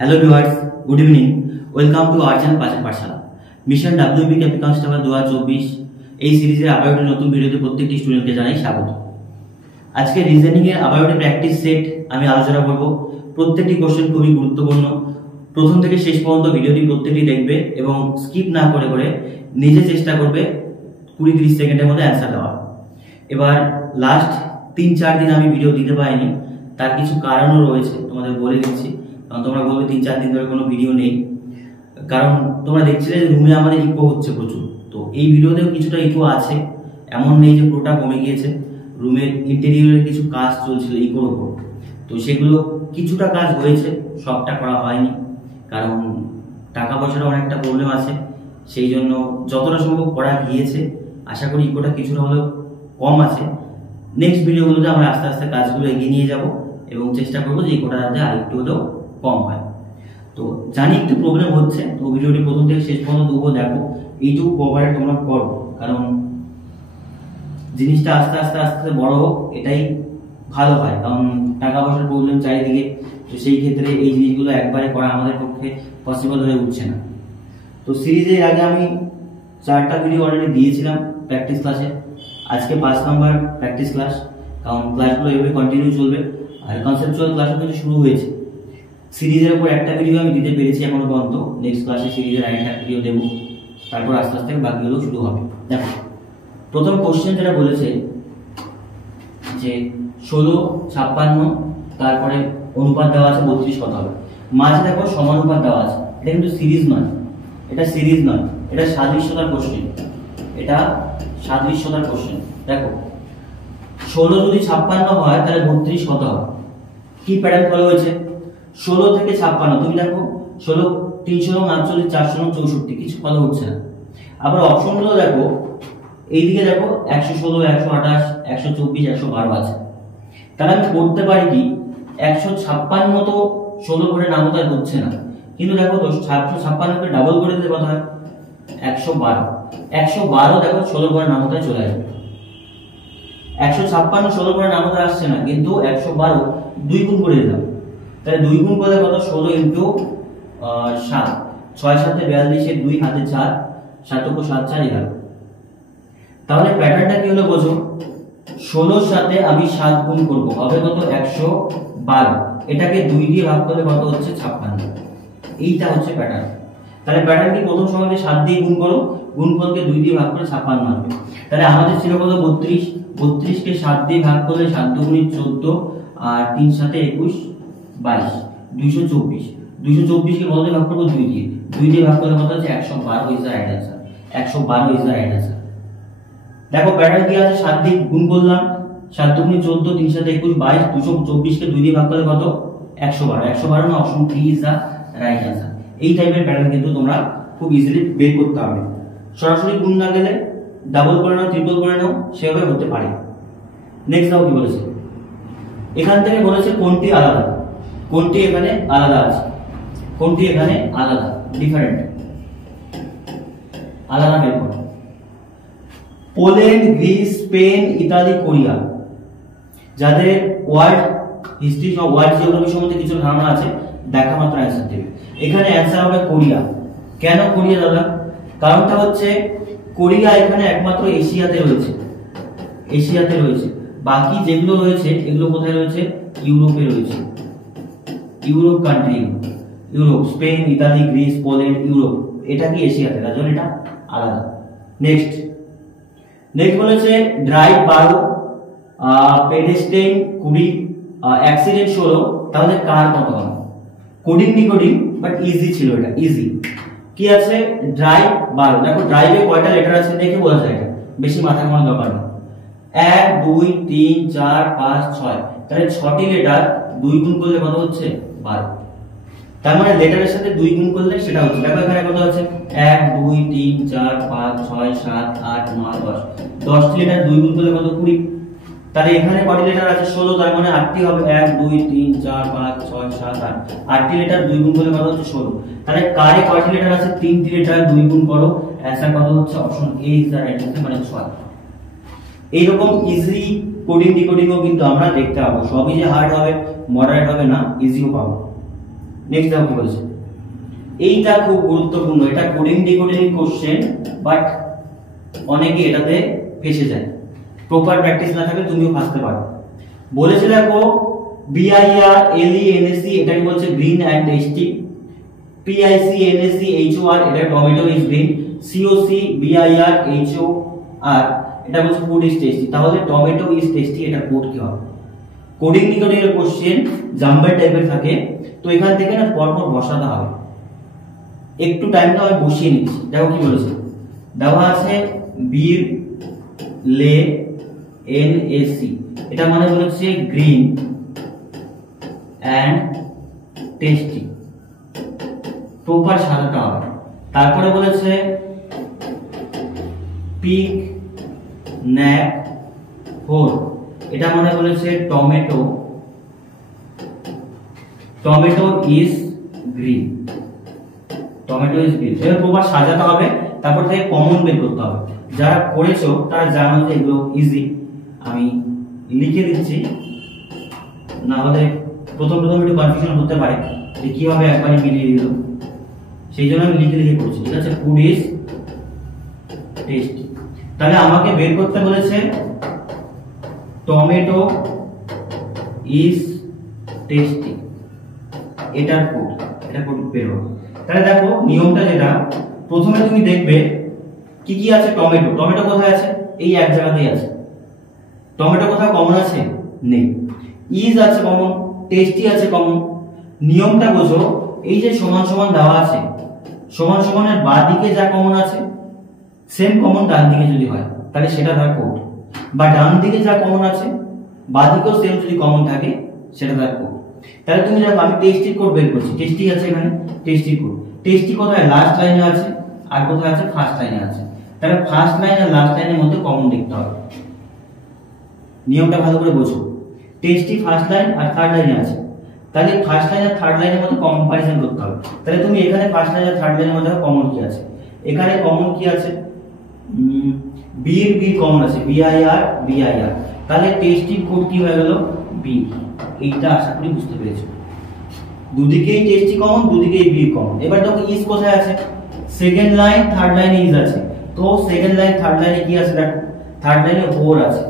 Hello viewers, good evening. Welcome to our channel পাঁচের পাঠশালা। Mission WB ক্যাপি constable 2024 এই সিরিজের আবার একটা নতুন ভিডিওতে প্রত্যেকটি স্টুডেন্টকে জানাই স্বাগত। আজকে রিজনিং এর আবার একটা প্র্যাকটিস সেট আমি আলোচনা করব। প্রত্যেকটি কোশ্চেন খুবই গুরুত্বপূর্ণ। প্রথম থেকে শেষ পর্যন্ত ভিডিওটি প্রত্যেকটি দেখবে এবং স্কিপ না করে করে নিজে চেষ্টা করবে 20-30 সেকেন্ডের মধ্যে অ্যান্সার দেওয়ার। এবার লাস্ট 3-4 দিন আমি ভিডিও দিতে পারিনি, তার কিছু কারণও রয়েছে, তোমাদের বলে দিচ্ছি। কারণ তোমরা বলবে 3-4 দিন ধরে কোনো ভিডিও নেই, কারণ তোমরা দেখছিলে যে রুমে আমাদের ইকো হচ্ছে প্রচুর। তো এই ভিডিওতেও কিছুটা ইকো আছে, এমন নেই যে পুরোটা কমে গিয়েছে। রুমের ইন্টেরিয়রের কিছু কাজ চলছিল ইকোর ওপর, তো সেগুলো কিছুটা কাজ হয়েছে, সবটা করা হয়নি, কারণ টাকা পয়সার অনেকটা প্রবলেম আছে। সেই জন্য যতটা সম্ভব করা গিয়েছে। আশা করি ইকোটা কিছুটা হলেও কম আছে। নেক্সট ভিডিওগুলোতে আমরা আস্তে আস্তে কাজগুলো এগিয়ে নিয়ে যাব এবং চেষ্টা করবো যে ইকোটা যাতে আরেকটু হলেও কম হয়। তো জানি একটু প্রবলেম হচ্ছে, তো ভিডিওটি প্রথম থেকে শেষ পর্যন্ত তবুও দেখো, এইটুকু কভারে তোমরা করো, কারণ জিনিসটা আস্তে আস্তে আস্তে বড় হোক, এটাই ভালো হয়। কারণ টাকা পয়সার প্রবলেম চারিদিকে, তো সেই ক্ষেত্রে এই জিনিসগুলো একবারে করা আমাদের পক্ষে পসিবল হয়ে উঠছে না। তো সিরিজের আগে আমি 4টা ভিডিও অলরেডি দিয়েছিলাম প্র্যাকটিস ক্লাসে। আজকে 5 নাম্বার প্র্যাকটিস ক্লাস, কারণ ক্লাসগুলো এভাবে কন্টিনিউ চলবে। আর কনসেপচুয়াল ক্লাসও কিন্তু শুরু হয়েছে। সিরিজের উপর একটা ভিডিও আমি দিতে পেরেছি এখনো পর্যন্ত। নেক্সট ক্লাসে সিরিজের আরেকটা ভিডিও দেবো, তারপর আস্তে আস্তে বাকিগুলো শুরু হবে। দেখো, প্রথম কোশ্চেন যেটা বলেছে যে 16, 56, তারপরে অনুপাত দেওয়া আছে 32 কত হবে। মাঝে দেখো সমানুপাত দেওয়া আছে। এটা কিন্তু সিরিজ নয়, এটা সিরিজ নয়, এটা সাদৃশ্যতার কোশ্চেন। এটা সাদৃশ্যতার কোশ্চেন। দেখো 16 যদি 56 হয় তাহলে 32 কত হবে। কি প্যাটার্ন ফলো হয়েছে? 16 থেকে 56, তুমি দেখো 16, 349, 400, 64, কিছু ফলো হচ্ছে না। আবার অপশনগুলো দেখো, এইদিকে দেখো 116, 128, 124, 112 আছে। তাহলে আমি করতে পারি কি, 156 তো 16 করে নামতায় হচ্ছে না, কিন্তু দেখো তো 756 কে ডাবল করে দিলে কত হয়? 112। 112 দেখো 16 করে নামতায় চলে আসবে। 156 16 করে নামতায় আসছে না, কিন্তু 112 2 গুণ করে দিলাম। তাহলে 2 গুণ করলে কত? 16 ইনটু 7, 6 7 42, 2 হাতে 4, 7 7 4 11। তাহলে প্যাটার্নটা কি হলো বোঝো? 16 সাথে আমি 7 গুণ করব, হবে কত? 112। এটাকে 2 দিয়ে ভাগ করলে কত হচ্ছে? 56। এইটা হচ্ছে প্যাটার্ন। তাহলে প্যাটার্ন কি? প্রথম সমানকে 7 দিয়ে গুণ করো, গুণফলকে 2 দিয়ে ভাগ করে 56 আসবে। তাহলে আমাদের ছিল কত? 32। 32 কে 7 দিয়ে ভাগ করলে 7 দুগুণে 14, আর 3 7 21, 22, 224। 224 কে কত দিয়ে ভাগ করব? 2 দিয়ে। 2 দিয়ে ভাগ করলে কত হচ্ছে? 112 is the right answer. 112 is the right answer. দেখো প্যাটার্ন কি আছে? 7 দিয়ে গুণ করলাম, 7 দুগুণে 14, 3 7 21, 22, 224 কে 2 দিয়ে ভাগ করলে কত? 112। 112 না, option 3 is the right answer. এই টাইপের প্যাটার্ন কিন্তু তোমরা খুব ইজিলি বের করতে হবে। সরাসরি গুণ না গেলে ডাবল করে নাও, ট্রিপল করে নাও, সেভাবে হতে পারে। নেক্সট দাও কি বলেছে? এখান থেকে বলেছে কোনটি আলাদা। কোনটি এখানে আলাদা আছে, কোনটি এখানে আলাদা, ডিফারেন্ট, আলাদা বের করো। Poland, Greece, Spain, Italy, Korea, যাদের ওয়ার্ল্ড হিস্ট্রি বা ওয়ার্ল্ড জিওগ্রাফি সম্বন্ধে কিছু ধারণা আছে, দেখা মাত্র অ্যান্সার দেবে। এখানে অ্যান্সার হবে কোরিয়া। কেন কোরিয়া দাদা? কারণটা হচ্ছে কোরিয়া এখানে একমাত্র এশিয়াতে রয়েছে, এশিয়াতে রয়েছে। বাকি যেগুলো রয়েছে এগুলো কোথায় রয়েছে? ইউরোপে রয়েছে, Europe country, Europe, Spain, Italy, Greece, Poland, Europe. এটা কি এশিয়াতে, তার জন্য এটা আলাদা। নেক্সট বলেছে ড্রাইভ 12, পেডেস্টেইন 20, অ্যাক্সিডেন্ট 16। তাহলে কার কত হবে? কোডিং ডিকোডিং, বাট ইজি ছিল, এটা ইজি। কি আছে? ড্রাইভ 12। দেখো ড্রাইভে কয়টা লেটার আছে দেখে বোঝা যায়, বেশি মাথা ঘামানোর দরকার নেই। 1 2 3 4 5 6, তাহলে 6টি লেটার 2 গুণ করলে কত হচ্ছে? 12। তার মানে লেটারের সাথে 2 গুণ করলে সেটা হচ্ছে। দেখো এখানে কত আছে? 1 2 3 4 5 6 7 8 9 10। 10টি লেটার 2 গুণ করলে কত? 20। তাহলে এখানে কয়টি লেটার আছে? 16, তার মানে 8টি হবে। 1 2 3 4 5 6 7 8, 8টি লেটার 2 গুণ করলে কত হচ্ছে? 16। তাহলে কারে কয়টি লেটার আছে? 3টি লেটার 2 গুণ করো, অ্যানসার কত হচ্ছে? Option A is the right answer, মানে 6। এইরকম ইজি কোডিং ডিকোডিংও কিন্তু আমরা দেখতে পাবো। সবই যে হার্ড হবে, মডারেট হবে না, ইজিও পাবো। নেক্সট দেখো কি বলেছে, এইটা খুব গুরুত্বপূর্ণ, এটা কোডিং ডিকোডিং কোশ্চেন, বাট অনেকে এটাতে ফেসে যায়, প্রপার প্র্যাকটিস না থাকলে তুমিও ফাঁসতে পারো। বলেছে দেখো BIR LENSC এটাকে বলছে green and tasty, PIC NSC HOR এটা tomato is green, COC BIR HOR এটা বলছে ফুড ইজ টেস্টি। তাহলে টমেটো ইজ টেস্টি এটা কোড কি হবে? কোডিং ডিকোডিং এর কোশ্চেন জাম্বার টাইপের থাকে, তো এখান থেকে না পরপর বসাতে হবে। একটু টাইম দাও, আমি বসিয়ে নিচ্ছি। দেখো কি বলেছে, দেওয়া আছে বীর লে NSC এটা মানে বলেছে গ্রিন অ্যান্ড টেস্টি, প্রপার সাজাতে হবে। তারপরে বলেছে পিক ন্যাক হোল এটা মানে বলেছে tomato is green, tomato is green. এবার প্রপার সাজাতে হবে, তারপর থেকে কমন বের করতে হবে। যারা করেছো তারা জানো যে এগুলো ইজি, আমি লিখে দিচ্ছি, না হলে প্রথম একটু কনফিউশন হতে পারে যে কিভাবে একবারে মিলিয়ে দিল, সেই জন্য আমি লিখে করছি। ঠিক আছে, ফুড ইজ টেস্টি। তাহলে আমাকে বের করতে বলেছে টমেটো ইজ টেস্টি, এটার কোড, এটা কোড বের হবে। তাহলে দেখো নিয়মটা যেটা, প্রথমে তুমি দেখবে কি কি আছে। টমেটো কোথায় আছে? এই এক জায়গাতেই আছে। টমেটো কোথায় কমন আছে? নেই। ইজ আছে কমন, টেস্টি আছে কমন। নিয়মটা বোঝো, এই যে সমান সমান দেওয়া আছে, সমান সমানের বাঁ দিকে যা কমন আছে সেম কমন ডান দিকে যদি হয় তাহলে সেটা তার কোড, বা ডান দিকে যা কমন আছে বাঁ দিকেও সেম যদি কমন থাকে সেটা তার কোড। তাহলে তুমি দেখো আমি টেস্টি কোড বের করছি, টেস্টি আছে এখানে, টেস্টি কোড। টেস্টি কোথায়? লাস্ট লাইনে আছে, আর কোথায় আছে? ফার্স্ট লাইনে আছে। তাহলে ফার্স্ট লাইন আর লাস্ট লাইনের মধ্যে কমন দেখতে হবে। নিয়মটা ভালো করে বোঝো, টেস্টি ফার্স্ট লাইন আর থার্ড লাইনে আছে, তাহলে ফার্স্ট লাইন আর থার্ড লাইনের মধ্যে কম্পারিজন করতে হবে। তাহলে তুমি এখানে ফার্স্ট লাইন আর থার্ড লাইনের মধ্যে কমন কি আছে? এখানে কমন কি আছে? বি কমন আছে, BIR। তাহলে টেস্টি কোড কি হয়ে গেল? বি। এইটা আশা করি বুঝতে পেরেছো। দুদিকেই টেস্টি কমন, দুদিকেই বি কমন। এবার দেখো ইজ কোথায় আছে? সেকেন্ড লাইন থার্ড লাইনে ইজ আছে, তো সেকেন্ড লাইন থার্ড লাইনে কি আছে? দেখো থার্ড লাইনে হোর আছে,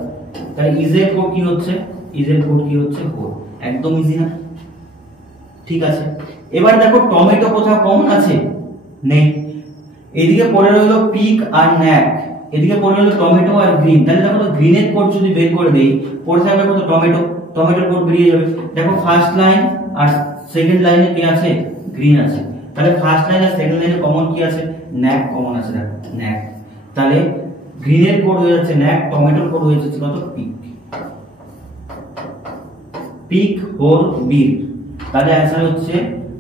তাহলে ইজের কোড কি হচ্ছে? ইজের কোড কি হচ্ছে? হোর। একদম ইজি না? ঠিক আছে। এবার দেখো টমেটো কোথায় কমন আছে? নেই। এদিকে পড়ে রইল পিক আর ন্যাক, এদিকে পড়ে রইল টমেটো আর গ্রিন। তাহলে দেখো তো গ্রিনের কোড যদি বের করে দেই, পড়ে থাকবে কত? টমেটোর কোড বেরিয়ে যাবে। দেখো ফার্স্ট লাইন আর সেকেন্ড লাইনে কি আছে? গ্রিন আছে। তাহলে ফার্স্ট লাইন আর সেকেন্ড লাইনে কমন কি আছে? ন্যাক কমন আছে। দেখো ন্যাক, তাহলে গ্রিনের কোড হয়ে যাচ্ছে ন্যাক, টমেটোর কোড হয়ে যাচ্ছে কত? পিক হোর বীর। তাহলে অ্যান্সার হচ্ছে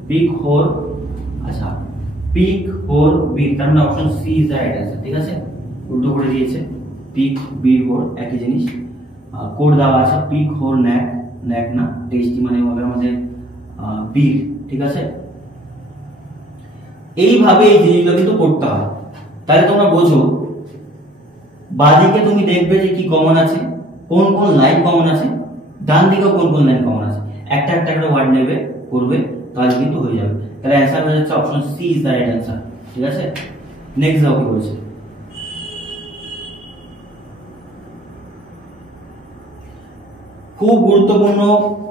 পিক হোর। আচ্ছা, পিক হোর বীর, তার মানে option C is the right answer. ঠিক আছে, উল্টো করে দিয়েছে, পিক বীর হোর একই জিনিস। কোড দেওয়া আছে পিক হোর ন্যাক, ন্যাক না, টেস্টি মানে হবে আমাদের বীর। ঠিক আছে, এইভাবে এই জিনিসগুলো কিন্তু করতে হয়। তাহলে তোমরা বোঝো, বাঁদিকে তুমি দেখবে যে কি কমন আছে, কোন কোন লাইন কমন আছে, ডান দিকেও কোন কোন লাইন কমন আছে, একটা একটা করে ওয়ার্ড নেবে, করবে, তাহলে কিন্তু হয়ে যাবে। তাহলে অ্যান্সার হয়ে যাচ্ছে option C is the right answer. ঠিক আছে, নেক্সট দাও কি বলেছে। খুব গুরুত্বপূর্ণ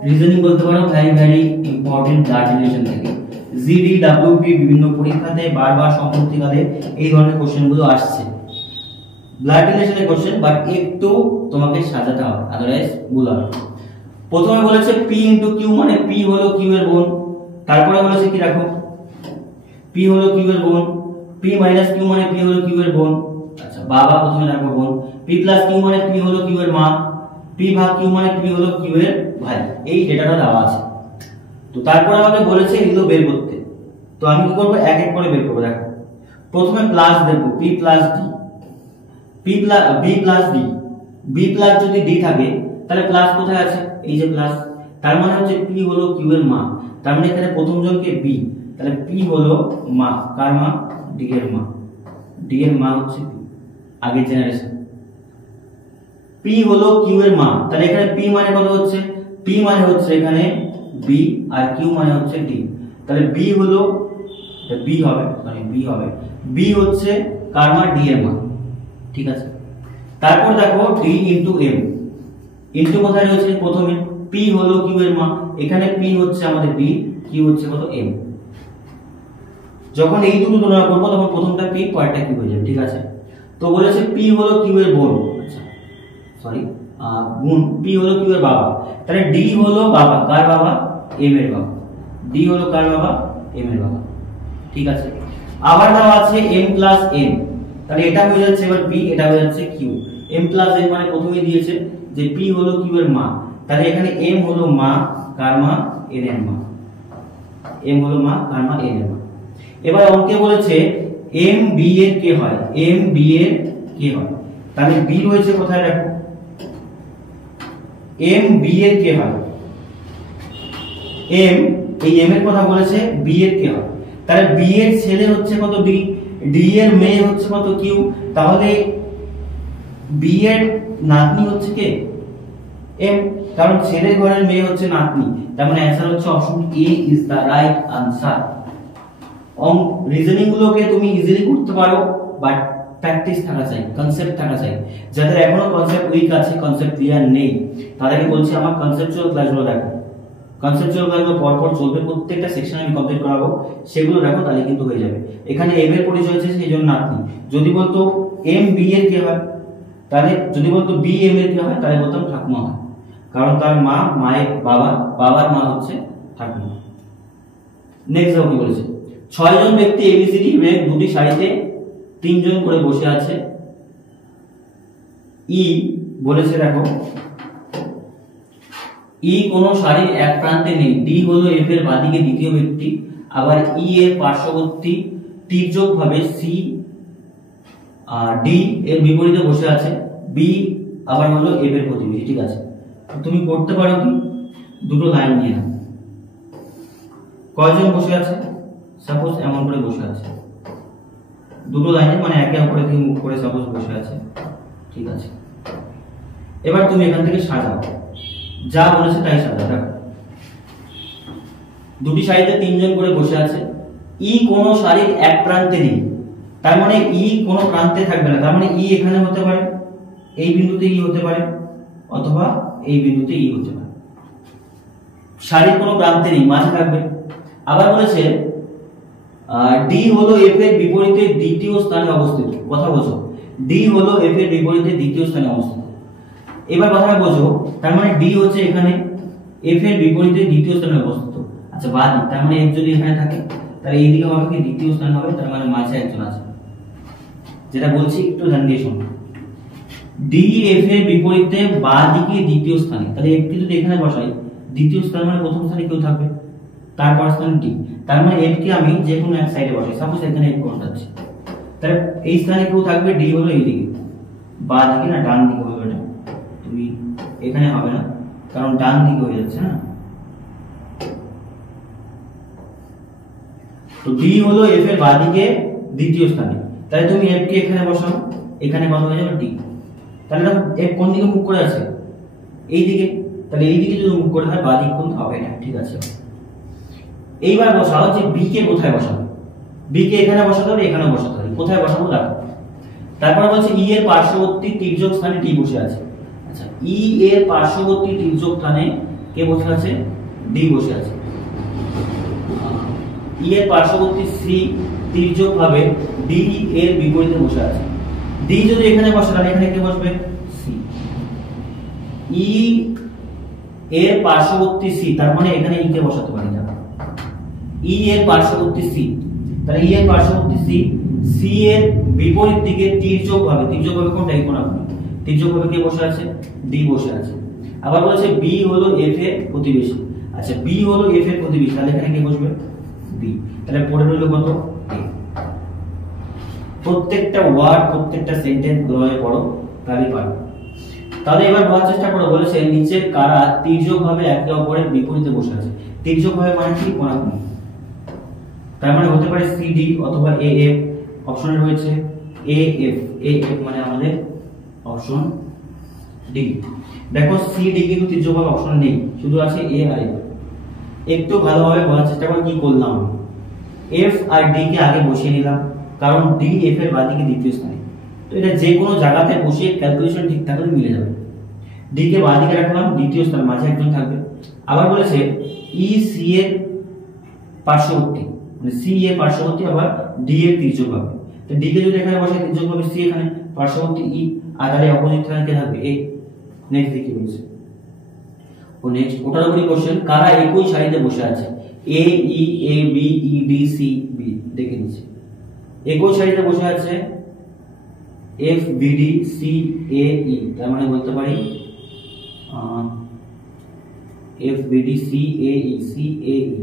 রিজনিং বলতে পারো, ভেরি ইম্পর্টেন্ট ব্লাড রিলেশন থেকে। জিডি ডাব্লিউপি বিভিন্ন পরীক্ষাতে বারবার সম্পত্তিকালে এই ধরনের কোশ্চেনগুলো আসছে, ব্লাড রিলেশনের কোশ্চেন, বাট একটু তোমাকে সাজাতে হবে, আদারওয়াইজ ভুল হবে। প্রথমে বলেছে পি ইনটু কিউ, মানে পি হলো কিউ এর বোন। তারপরে বলেছে কি, দেখো পি হলো কিউ এর বোন, পি মাইনাস কিউ মানে পি হলো কিউ এর বোন। আচ্ছা, বাবা প্রথমে রাখবো বোন, পি প্লাস কিউ মানে পি হলো কিউ এর মা, পি ভাগ কিউ মানে পি হলো কিউ এর ভাই। এই ডেটাটা দেওয়া আছে। তো তারপরে আমাকে বলেছে এগুলো বের করতে, তো আমি কি করবো? এক এক করে বের করবো। দেখো প্রথমে প্লাস দেখবো, P plus D, B plus D, B plus যদি ডি থাকে তাহলে প্লাস কোথায় আছে? এই যে প্লাস, তার মানে হচ্ছে পি হলো কিউ এর মা, তার মানে এখানে প্রথম জনকে বি, তাহলে পি হলো মা, কার মা? ডি এর মা। ডি এর মা হচ্ছে পি, আগের জেনারেশন। পি হলো কিউ এর মা, তাহলে এখানে পি মানে কত হচ্ছে? পি মানে হচ্ছে এখানে বি আর কিউ মানে হচ্ছে ডি, তাহলে বি হলো বি হবে, সরি বি হবে, বি হচ্ছে কার মা, ডি এর মা, ঠিক আছে। তারপর দেখো ডি ইনটু এম, ইনটু কোথায় রয়েছে প্রথমে, পি হলো কিউ এর মা, এখানে পি হচ্ছে আমাদের বি, কিউ হচ্ছে কত এম। যখন এই দুটো তুলনা করব তখন প্রথমটা পি পরেরটা কিউ হয়ে যাবে, ঠিক আছে। তো বলেছে পি হলো কিউ এর বোন, আচ্ছা সরি গুণ, পি হলো কিউ এর বাবা, তাহলে ডি হলো বাবা, কার বাবা, এম এর বাবা, ডি হলো কার বাবা, এম এর বাবা, ঠিক আছে। আবার দেওয়া আছে m প্লাস n, তাহলে এটা হয়ে যাচ্ছে এবার p, এটা হয়ে যাচ্ছে q। m প্লাস n মানে প্রথমেই দিয়েছে যে p হলো q এর মা, তাহলে এখানে m হলো মা, কার মা, n এর মা, m হলো মা, কার মা, n এর মা। এবার অঙ্কে বলেছে m b এর কে হয়, m b এর কে হয়, তাহলে b রয়েছে কোথায় দেখো, m b এর কে হয়, m এই m এর কথা বলেছে, b এর কে হয়, তাহলে b এর ছেলে হচ্ছে কত d, d এর মেয়ে হচ্ছে কত q, তাহলে b এর নাতনি হচ্ছে কে, m, কারণ ছেলের ঘরের মেয়ে হচ্ছে নাতনি, তার মানে অ্যানসার হচ্ছে option A is the right answer. Reasoning গুলোকে তুমি ইজিলি করতে পারো, বাট প্র্যাকটিস থাকা চাই, কনসেপ্ট থাকা চাই। যাদের এখনো কনসেপ্ট উইক আছে, কনসেপ্ট ক্লিয়ার নেই, তাদেরকে বলছি আমার কনসেপচুয়াল ক্লাসগুলো দেখো, কনসেপচুয়াল ক্লাসগুলো পরপর চলবে, প্রত্যেকটা সেকশন আমি কমপ্লিট করাবো, সেগুলো দেখো, তাহলে কিন্তু হয়ে যাবে। এখানে এম এর পরিচয় হচ্ছে সেই জন্য নাতনি, যদি বলতো এম বি এর কে হয়, তাহলে যদি বলতো বি এম এর কে হয়, তাহলে বলতাম ঠাকুমা হয়, কারণ তার মা, মায়ের বাবা, বাবার মা হচ্ছে ঠাকুমা। নেক্সট দেখো কি বলেছে, 6 জন ব্যক্তি এবিসিডি ব্যাগ দুটি সারিতে 3 জন করে বসে আছে। ই বলেছে দেখো ই কোন সারির এক প্রান্তে নেই, ডি হলো এফ এর বাঁদিকে দ্বিতীয় ব্যক্তি, আবার ই এর পার্শ্ববর্তী তির্যক ভাবে সি ডি এর বিপরীতে বসে আছে, বি আবার হলো এফ এর প্রতিবেশী, ঠিক আছে। তুমি করতে পারো কি, দুটো লাইন নিয়ে নাও, কয়জন বসে আছে, সাপোজ এমন করে বসে আছে, দুটো লাইনে মানে একে অপরের দিকে মুখ করে সাপোজ বসে আছে, ঠিক আছে। এবার তুমি এখান থেকে সাজাও, যা বলেছে তাই সাজাও। দেখো দুটি সারিতে 3 জন করে বসে আছে, ই কোন সারির এক প্রান্তে নেই, তার মানে ই কোন প্রান্তে থাকবে না, তার মানে ই এখানে হতে পারে, এই বিন্দুতে ই হতে পারে, অথবা এই বিন্দুতে ই হতে পারে, সারির কোনো প্রান্তে নেই, মাঝে থাকবে। আবার বলেছে ডি হলো এফ এর বিপরীতে দ্বিতীয় স্থানে অবস্থিত, কথা বোঝো, ডি হলো এফ এর বিপরীতে দ্বিতীয় স্থানে অবস্থিত। এবার কথাটা বোঝো, তার মানে ডি হচ্ছে এখানে এফ এর বিপরীতে দ্বিতীয় স্থানে অবস্থিত, আচ্ছা বাদি, তার মানে এফ যদি এখানে থাকে তাহলে এই দিকে হবে কি দ্বিতীয় স্থান হবে, তার মানে মাঝে একজন আছে। যেটা বলছি একটু ধ্যান দিয়ে শোনো, ডি এফ এর বিপরীতে বাদিকে দ্বিতীয় স্থানে, তাহলে এফ কে যদি এখানে বসাই, দ্বিতীয় স্থান মানে প্রথম স্থানে কেউ থাকবে, তারপর স্থান ডি, তার মানে এফ কে আমি যে কোনো এক সাইডে বসাই, সাপোজ এখানে এফ বসাচ্ছি, তাহলে এই স্থানে কেউ থাকবে, ডি হলো এই দিকে, বাদিকে না ডান দিকে হবে, এটা তুমি এখানে হবে না, কারণ ডান দিকে হয়ে যাচ্ছে না। তো ডি হলো এফ এর বাদিকে দ্বিতীয় স্থানে, তাহলে তুমি এফ কে এখানে বসাও, এখানে কত হয়ে যাবে ডি, তাহলে দেখো এফ কোন দিকে মুখ করে আছে, এই দিকে, তাহলে এই দিকে যদি মুখ করে হয় বাদিক কোণ হবে না, ঠিক আছে। এইবার বসাও যে বি কে কোথায় বসাবো, বি কে এখানে বসাতে হবে, এখানে বসাতে হবে, কোথায় বসাবো দেখো। তারপর বলছে ই এর পার্শ্ববর্তী তির্যক স্থানে টি বসে আছে, আচ্ছা ই এর পার্শ্ববর্তী তির্যক স্থানে কে বসে আছে, ডি বসে আছে। ই এর পার্শ্ববর্তী সি তির্যক ভাবে ডি এর বিপরীতে বসে আছে, ডি যদি এখানে বসে তাহলে এখানে কে বসবে, সি। ই এর পার্শ্ববর্তী সি, তার মানে এখানে ই কে বসাতে পারি না, ই এর পার্শ্ববর্তী সি, তাহলে ই এর পার্শ্ববর্তী সি, সি এর বিপরীত দিকে তির্যক ভাবে কোনটা, এই কোণা, তির্যক ভাবে কে বসে আছে, ডি বসে আছে। আবার বলেছে বি হলো এফ এর প্রতিবেশী, আচ্ছা বি হলো এফ এর প্রতিবেশী, তাহলে এখানে কে বসবে, বি, তাহলে পড়ে রইল কত, এ। প্রত্যেকটা ওয়ার্ড, প্রত্যেকটা সেন্টেন্স ভালোভাবে পড়ো, তাহলেই পারবে। তাহলে এবার বলার চেষ্টা করো, বলেছে নিচের কারা তির্যক ভাবে একে অপরের বিপরীতে বসে আছে, তির্যক ভাবে মানে কি, কোণাকুণি, তার মানে হতে পারে সি ডি অথবা এ এফ, অপশনে রয়েছে এ এফ, এ এফ মানে আমাদের অপশন ডি। দেখো সি ডি কিন্তু তির্যক ভাবে অপশন নেই, শুধু আছে এ আর এফ, একটু ভালোভাবে বোঝার চেষ্টা করে কি করলাম, এফ আর ডি কে আগে বসিয়ে নিলাম, কারণ ডি এফ এর বাদিকে দ্বিতীয় স্থানে, তো এটা যে কোনো জায়গাতে বসিয়ে ক্যালকুলেশন ঠিক থাকলে মিলে যাবে। ডি কে বাদিকে রাখলাম, দ্বিতীয় স্থান, মাঝে একজন থাকবে। আবার বলেছে ই সি এর পার্শ্ববর্তী, মানে সি এর পার্শ্ববর্তী আবার ডি এর তির্যক হবে। তো ডি কে যদি এখানে বসাই তির্যক হবে সি, এখানে পার্শ্ববর্তী ই, আর তাহলে অপোজিট স্থানে কে থাকবে এ। নেক্সট দেখি বলছে, ও নেক্সট ওটার উপরই কোশ্চেন, কারা একই সারিতে বসে আছে, A E A B E D C B, দেখে নিচ্ছি। একই সারিতে বসে আছে F B D C A E, তার মানে বলতে পারি F B D C A E, C A E.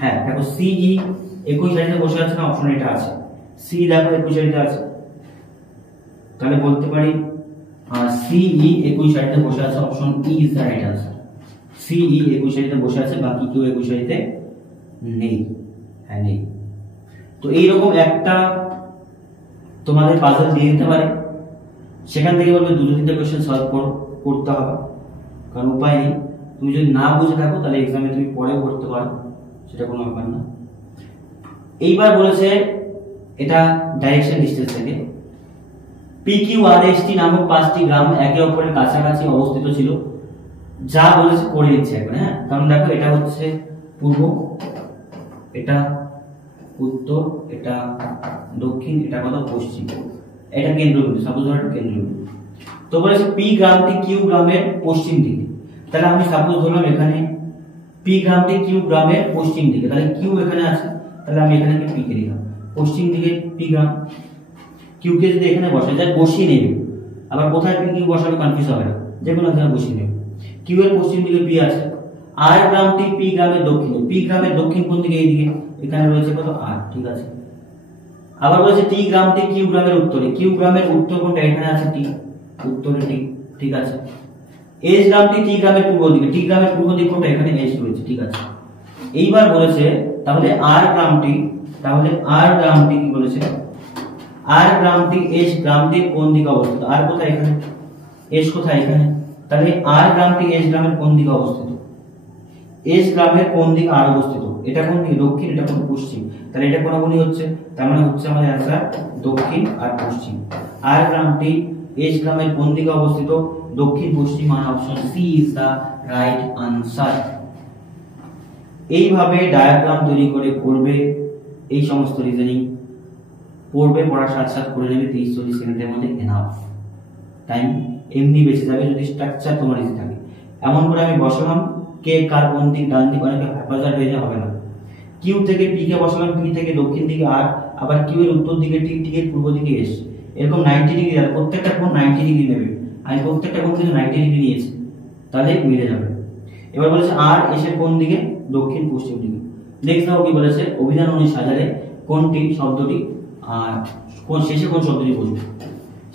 হ্যাঁ দেখো সি ই একই সারিতে বসে আছে না, অপশন এটা আছে। সি দেখো একই সারিতে আছে, তাহলে বলতে পারি সি ই একই সারিতে বসে আছে, option E is the right answer. C E একই সারিতে বসে আছে, বাকি কেউ একই সারিতে নেই। হ্যাঁ নেই। তো এইরকম একটা তোমাদের পাজল দিয়ে দিতে পারে, সেখান থেকে বলবে দুটো তিনটে কোশ্চেন সলভ করতে হবে, কারণ উপায় নেই। তুমি যদি না বুঝে থাকো তাহলে এক্সামে তুমি পরেও করতে পারো, সেটা কোনো ব্যাপার না। এইবার বলেছে এটা ডাইরেকশন ডিসটেন্স থেকে, P Q R S T নামক 5টি গ্রাম একে অপরের কাছাকাছি অবস্থিত ছিল, যা বলেছে করে দিচ্ছে এখন। হ্যাঁ কারণ দেখো এটা হচ্ছে পূর্ব, এটা উত্তর, এটা দক্ষিণ, এটা কত পশ্চিম, এটা কেন্দ্রবিন্দু, সাপোজ ধরো এটা কেন্দ্রবিন্দু। তো বলেছে পি গ্রামটি কিউ গ্রামের পশ্চিম দিকে, তাহলে আমি সাপোজ ধরলাম এখানে পি গ্রামটি কিউ গ্রামের পশ্চিম দিকে, তাহলে কিউ এখানে আছে, তাহলে আমি এখানে পি কে দিলাম পশ্চিম দিকে পি গ্রাম। কিউ কে যদি এখানে বসাই যায় বসিয়ে নেবে, আবার কোথায় পি কিউ বসাবে কনফিউজ হবে না, যে কোনো জায়গায় বসিয়ে নেবে। কিউ এর পশ্চিম দিকে পি আছে, আর গ্রামটি পি গ্রামের দক্ষিণে, পি গ্রামের দক্ষিণ কোন দিকে, এইদিকে, এখানে রয়েছে কত আর, ঠিক আছে। আবার বলেছে টি গ্রামটি কিউ গ্রামের উত্তরে, কিউ গ্রামের উত্তর কোনটা, এখানে আছে টি, উত্তরে টি, ঠিক আছে। এস গ্রামটি টি গ্রামের পূর্ব দিকে, টি গ্রামের পূর্ব দিক কোনটা, এখানে এস রয়েছে, ঠিক আছে। এইবার বলেছে তাহলে আর গ্রামটি, তাহলে আর গ্রামটি কি বলেছে, আর গ্রামটি এস গ্রামটির কোন দিকে অবস্থিত, আর কোথায়, এখানে, এস কোথায়, এখানে, তাহলে আর গ্রামটি এস গ্রামের কোন দিকে অবস্থিত, এস গ্রামের কোন দিকে আর অবস্থিত, এটা কোন দিকে, দক্ষিণ, এটা কোন পশ্চিম, তাহলে এটা কোনগুলি হচ্ছে, তার মানে হচ্ছে আমাদের অ্যানসার দক্ষিণ আর পশ্চিম। আর গ্রামটি এস গ্রামের কোন দিকে অবস্থিত, দক্ষিণ পশ্চিম, মানে option C is the right answer. এইভাবে ডায়াগ্রাম তৈরি করে করবে, এই সমস্ত রিজনিং পড়বে, পড়ার সাথে সাথে করে নেবে, 30-40 সেকেন্ডের মধ্যে এনাফ টাইম এমনি বেঁচে যাবে যদি স্ট্রাকচার তোমার ইজি থাকে। এমন করে আমি বসালাম কে কার কোন দিক, ডান দিক, অনেকে হ্যাপাজার্ড হয়ে হবে না। কিউ থেকে পি কে বসালাম, পি থেকে দক্ষিণ দিকে আর, আবার কিউ এর উত্তর দিকে টি, টি এর পূর্ব দিকে এস, এরকম 90 ডিগ্রি, আর প্রত্যেকটা কোণ 90 ডিগ্রি নেবে, আমি প্রত্যেকটা কোণ থেকে 90 ডিগ্রি নিয়েছি, তাহলে মিলে যাবে। এবার বলেছে আর এস এর কোন দিকে, দক্ষিণ পশ্চিম দিকে। নেক্সট দেখো কি বলেছে, অভিধান অনুযায়ী সাজালে কোনটি শব্দটি আর কোন শেষে কোন শব্দটি বসবে।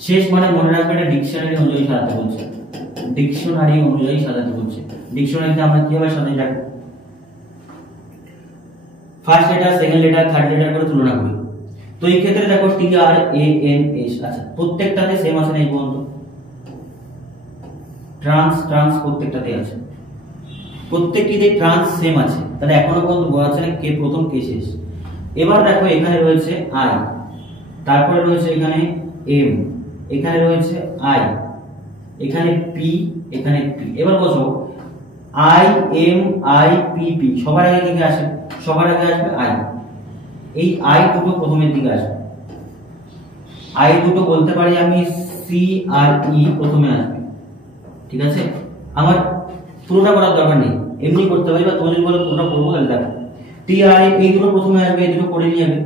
শেষ মানে মনে রাখবে এটা ডিকশনারি অনুযায়ী সাজাতে বলছে, ডিকশনারি অনুযায়ী সাজাতে বলছে। ডিকশনারিতে আমরা কিভাবে সাজাই রাখবো, first letter, second letter, third letter করে তুলনা করি। তো এই ক্ষেত্রে দেখো টি আর এ এন এস, আচ্ছা প্রত্যেকটাতে সেম আছে না, এই পর্যন্ত ট্রান্স ট্রান্স প্রত্যেকটাতে আছে, প্রত্যেকটিতে ট্রান্স সেম আছে, তাহলে এখনো পর্যন্ত বোঝা যাচ্ছে না কে প্রথম কে শেষ। এবার দেখো এখানে রয়েছে আই, তারপরে রয়েছে এখানে এম, এখানে রয়েছে আই, এখানে পি, এখানে পি। এবার বসো I am I P P, সবার আগে কি আসে, সবার আগে আসবে আই, এই আই দুটো প্রথমের দিকে আসবে, আই দুটো বলতে পারি আমি সি আর ই প্রথমে আসবে, ঠিক আছে। আমার পুরোটা করার দরকার নেই, এমনি করতে পারি, বা তুমি যদি বলো পুরোটা করবো তাহলে দেখো টি আর এই দুটো প্রথমে আসবে, এই দুটো করে নিয়ে যাবে,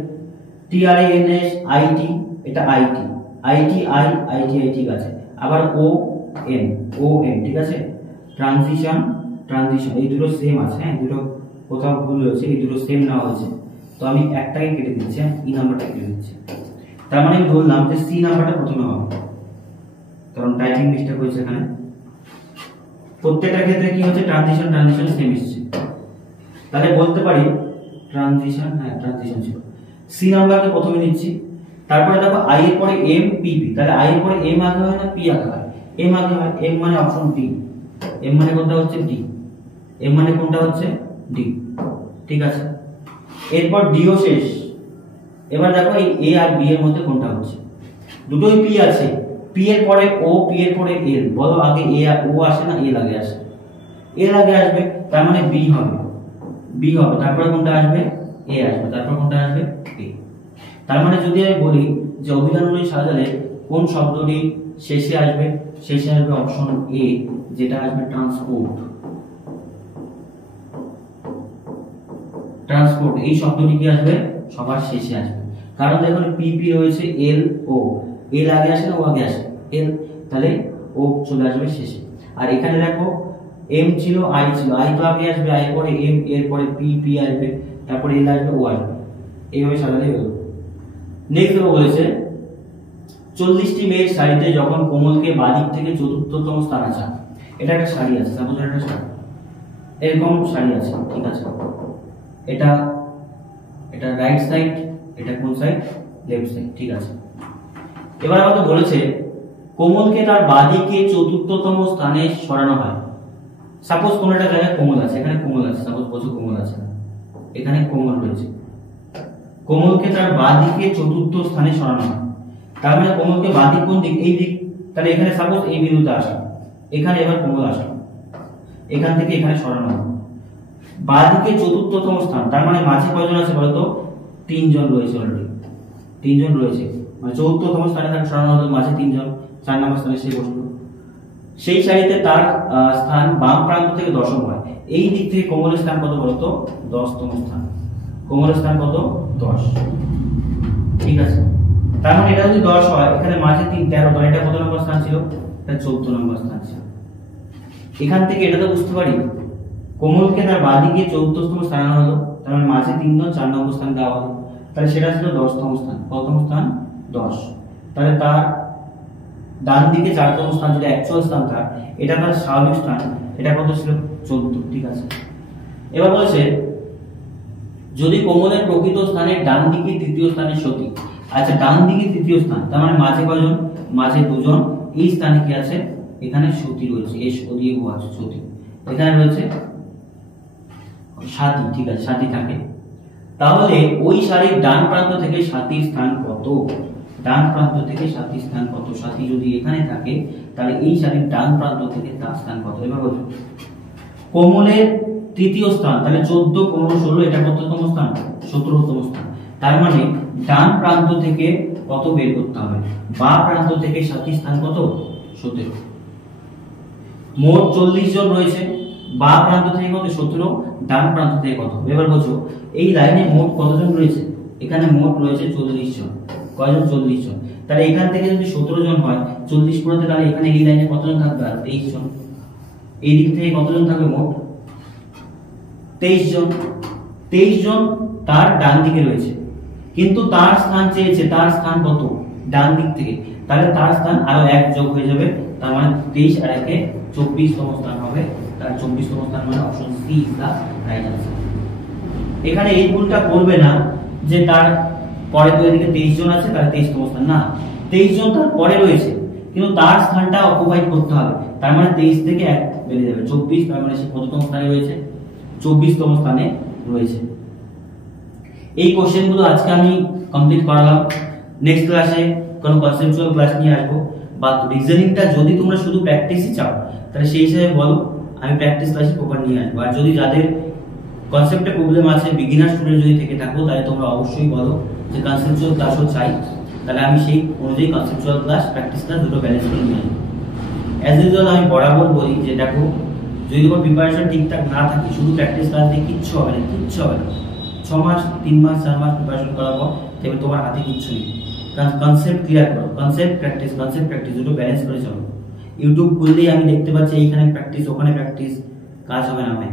টি আর এন এস আই টি, এটা I T, I T I, I T I, ঠিক আছে। আবার ও এন, ও এন, ঠিক আছে। ট্রানজিশন ট্রানজিশন, এই দুটো সেম আছে, হ্যাঁ দুটো কোথাও ভুল হয়েছে, এই দুটো সেম নেওয়া হয়েছে, তো আমি একটাকে কেটে দিচ্ছি, ই নাম্বারটা কেটে দিচ্ছি। তার মানে আমি বললাম যে সি নাম্বারটা প্রথমে হবে, কারণ টাইপিং মিস্টেক হয়েছে এখানে। প্রত্যেকটা ক্ষেত্রে কি হচ্ছে, ট্রানজিশন ট্রানজিশন সেম এসেছে, তাহলে বলতে পারি ট্রানজিশন, হ্যাঁ ট্রানজিশন ছিল। সি নাম্বারকে প্রথমে নিচ্ছি, তারপরে দেখো আই এর পরে এম পি পি, তাহলে আই এর পরে এম আগে হয় না পি আগে হয়, এম আগে হয়, এম মানে অপশন ডি, এম মানে কোনটা হচ্ছে ডি, এম মানে কোনটা হচ্ছে ডি। ঠিক আছে, এরপর ডিও শেষ। এবার দেখো এই এ আর বি এর মধ্যে কোনটা হচ্ছে, দুটোই পি আছে, পি এর পরে ও, পি এর পরে এল, বলো আগে এ ও আসে না এল আগে আসে? এল আগে আসবে, তার মানে বি হবে, বি হবে, তারপরে কোনটা আসবে? এ আসবে, তারপর কোনটা আসবে? এ। তার মানে যদি আমি বলি যে অভিধানগুলি সাজালে কোন শব্দটি শেষে আসবে, শেষে আসবে অপশন এ, যেটা আসবে ট্রান্সপোর্ট। ট্রান্সপোর্ট এই শব্দটি কি আসবে? সবার শেষে আসবে, কারণ দেখো পিপি রয়েছে, এল ও, এল আগে আসে না ও আগে আসে? এল, তাহলে ও চলে আসবে শেষে। আর এখানে দেখো এম ছিল, আই ছিল, আই তো আগে আসবে, আই পরে এম, এর পরে পি, পি আসবে, তারপরে এল আসবে, ও আসবে, এইভাবে সাজালে হলো। নেক্সট বলেছে 40টি মেয়ের শাড়িতে যখন কোমলকে বাদিক থেকে চতুর্থতম স্থান আছে, এটা একটা শাড়ি আছে, সাপোজ একটা শাড়ি, এরকম শাড়ি আছে, ঠিক আছে, এটা এটা রাইট সাইড, এটা কোন সাইড? লেফট সাইড, ঠিক আছে। এবার আমাকে বলেছে কোমলকে তার বাদিকে চতুর্থতম স্থানে সরানো হয়। সাপোজ কোন একটা জায়গায় কোমল আছে, এখানে কোমল আছে, সাপোজ বলছো কোমল আছে, এখানে কোমল রয়েছে, কোমলকে তার বাদিকে চতুর্থ স্থানে সরানো হয়। তার মানে কোমলকে বাদিক কোন দিক? এই দিক, তাহলে এখানে সাপোজ এই বিন্দুতে আসা, এখানে এবার কোমল আসা, এখান থেকে এখানে সরানো হয়, বাদিকে চতুর্থতম স্থান, তার মানে মাঝে কয়জন আছে বলতো? 3 জন রয়েছে, অলরেডি 3 জন রয়েছে, মানে চতুর্থতম স্থানে তার সরানো হলো, মাঝে 3 জন, 4 নম্বর স্থানে সে বসলো। সেই শাড়িতে তার স্থান বাম প্রান্ত থেকে 10ম হয়, এই দিক থেকে কোমলের স্থান কত বলতো? 10তম স্থান, কোমলের স্থান কত? 10। ঠিক আছে, তার মানে এটা যদি 10 হয়, এখানে মাঝে 3, 13, তো এটা কত নম্বর স্থান ছিল? এটা 14 নম্বর স্থান ছিল। এখান থেকে এটা তো বুঝতে পারি কোমলকে তার বাদিকে 14তম স্থান আনা হলো, তার মানে মাঝে 3 জন, 4 নম্বর স্থান দেওয়া হলো, তাহলে সেটা ছিল 10তম স্থান। কততম স্থান? 10। তাহলে তার ডান দিকে 4তম স্থান যেটা অ্যাকচুয়াল স্থান, তার এটা তার স্বাভাবিক স্থান, এটা কত ছিল? 14। ঠিক আছে, এবার বলেছে যদি কোমলের প্রকৃত স্থানের ডান দিকে তৃতীয় স্থানে সতী। আচ্ছা, ডান দিকে তৃতীয় স্থান, তার মানে মাঝে কয়জন? মাঝে 2 জন, এই স্থানে কি আছে? এখানে সতী রয়েছে, এস ও দিয়ে গো আছে, সতী এখানে রয়েছে সাথী। ঠিক আছে, সাথী থাকে, তাহলে ওই শাড়ির ডান প্রান্ত থেকে সাথীর স্থান কত? ডান প্রান্ত থেকে সাথীর স্থান কত? সাথী যদি এখানে থাকে, তাহলে এই শাড়ির ডান প্রান্ত থেকে তার স্থান কত? এবার বলছো কোমলের তৃতীয় স্থান, তাহলে 14, 15, 16, এটা কততম স্থান? 17তম স্থান। তার মানে ডান প্রান্ত থেকে কত বের করতে হবে? বাম প্রান্ত থেকে সাথীর স্থান কত? 17। মোট 40 জন রয়েছে, বাম প্রান্ত থেকে কত? 17, ডান প্রান্ত থেকে কত? এবার বলছো এই লাইনে মোট কতজন রয়েছে? এখানে মোট রয়েছে 40 জন। কয়জন? 40 জন। তাহলে এখান থেকে যদি 17 জন হয়, 40 পুরোতে, তাহলে এখানে এই লাইনে কতজন থাকবে? আর 23 জন। এই দিক থেকে কতজন থাকবে? মোট 23 জন। 23 জন তার ডান দিকে রয়েছে, কিন্তু তার স্থান চেয়েছে, তার স্থান কত? ডান দিক থেকে, তাহলে তার স্থান আরো 1 যোগ হয়ে যাবে, তার মানে 23 আর 1 এ 24তম স্থান হবে, তার 24তম স্থান মানে option C is the right answer. এখানে এই ভুলটা করবে না যে তার পরে তো এদিকে 23 জন আছে, তার 23তম স্থান না, 23 জন তার পরে রয়েছে, কিন্তু তার স্থানটা অকুপাই করতে হবে, তার মানে 23 থেকে 1 বেড়ে যাবে 24, তার মানে সে কততম স্থানে রয়েছে? 24তম স্থানে রয়েছে। এই কোশ্চেনগুলো আজকে আমি কমপ্লিট করালাম। নেক্সট ক্লাসে কোন কনসেপচুয়াল ক্লাস নিয়ে আসবো, বা রিজনিংটা যদি তোমরা শুধু প্র্যাকটিসই চাও, তাহলে সেই হিসেবে বলো, আমি প্র্যাকটিস ক্লাসে প্রপার নিয়ে আসবো। আর যদি যাদের কনসেপ্টে প্রবলেম আছে, বিগিনার স্টুডেন্ট যদি থেকে থাকো, তাহলে তোমরা অবশ্যই বলো যে কনসেপচুয়াল ক্লাসও চাই, তাহলে আমি সেই অনুযায়ী কনসেপচুয়াল ক্লাস, প্র্যাকটিস ক্লাস দুটো ব্যালেন্স করে নিয়ে আসবো। অ্যাজ ইউজুয়াল আমি বরাবর বলি যে দেখো, যদি তোমার প্রিপারেশন ঠিকঠাক না থাকে, শুধু প্র্যাকটিস ক্লাস দিয়ে কিচ্ছু হবে না, কিচ্ছু হবে না। 6 মাস, 3 মাস, 4 মাস প্রিপারেশন করার পর তবে তোমার হাতে কিচ্ছু নেই। কনসেপ্ট ক্লিয়ার করো, কনসেপ্ট প্র্যাকটিস দুটো ব্যালেন্স করে চলো। ইউটিউব খুললেই আমি দেখতে পাচ্ছি এইখানে প্র্যাকটিস, ওখানে প্র্যাকটিস, কাজ হবে না ভাই।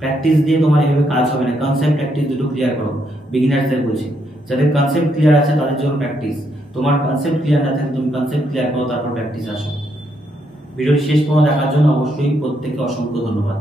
প্র্যাকটিস দিয়ে তোমার এভাবে কাজ হবে না। কনসেপ্ট প্র্যাকটিস দুটো ক্লিয়ার করো, বিগিনারদের বলছি। যাদের কনসেপ্ট ক্লিয়ার আছে তাদের জন্য প্র্যাকটিস, তোমার কনসেপ্ট ক্লিয়ার না থাকলে তুমি কনসেপ্ট ক্লিয়ার করো, তারপর প্র্যাকটিস আসো। ভিডিওটি শেষ পর্যন্ত দেখার জন্য অবশ্যই প্রত্যেককে অসংখ্য ধন্যবাদ।